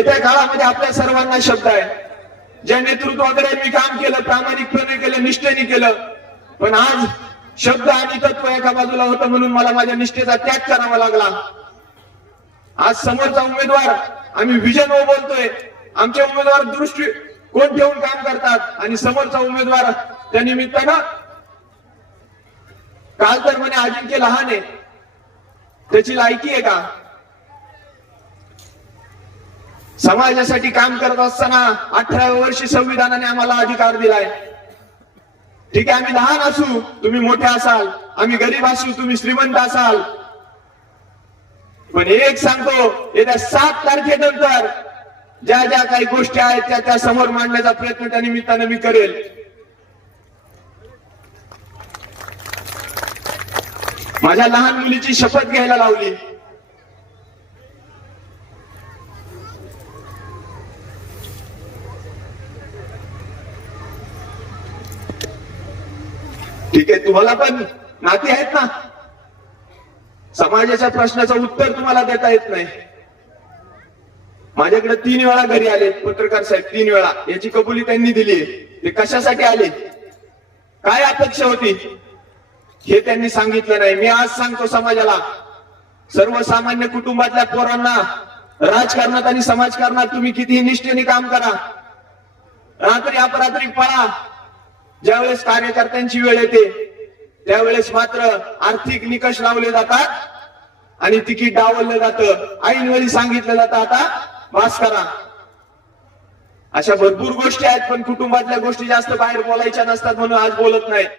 येत्या काळामध्ये आपल्या सर्वांना शब्द आहे ज्या नेतृत्वाकडे मी काम केलं प्रामाणिकपणे केलं निष्ठेने केलं पण आज शब्द आणि तत्व एका बाजूला होतं म्हणून मला माझ्या निष्ठेचा त्याग करावा लागला. आज समोरचा उमेदवार आम्ही विजन हो बोलतोय. आमचे उमेदवार दृष्टी कोण ठेवून काम करतात? आणि समोरचा उमेदवार त्या निमित्तानं काल तर म्हणे अजिंक्य लहान आहे. त्याची लायकी आहे का? समाजासाठी काम करत असताना अठराव्या वर्षी संविधानाने आम्हाला अधिकार दिलाय. ठीक आहे आम्ही लहान असू तुम्ही मोठे असाल. आम्ही गरीब असू तुम्ही श्रीमंत असाल. पण एक सांगतो येत्या सात तारखेनंतर ज्या ज्या काही गोष्टी आहेत त्या त्या समोर मांडण्याचा प्रयत्न त्या निमित्तानं मी करेल. माझ्या लहान मुलीची शपथ घ्यायला लावली. ठीक आहे तुम्हाला पण नाती आहेत ना? समाजाच्या प्रश्नाचं उत्तर तुम्हाला देता येत नाही. माझ्याकडे तीन वेळा घरी आले पत्रकार साहेब तीन वेळा. याची कबुली त्यांनी दिली ते कशासाठी आले? काय अपेक्षा होती? हे त्यांनी सांगितलं नाही. मी आज सांगतो समाजाला सर्वसामान्य कुटुंबातल्या पोरांना राजकारणात आणि समाजकारणात तुम्ही कितीही निष्ठेने काम करा. रात्री अपरात्री पळा. ज्यावेळेस कार्यकर्त्यांची वेळ येते त्यावेळेस मात्र आर्थिक निकष लावले जातात आणि तिकीट डावललं जातं. ऐनवेळी सांगितलं जातं आता मास करा. अशा भरपूर गोष्टी आहेत पण कुटुंबातल्या गोष्टी जास्त बाहेर बोलायच्या नसतात म्हणून आज बोलत नाही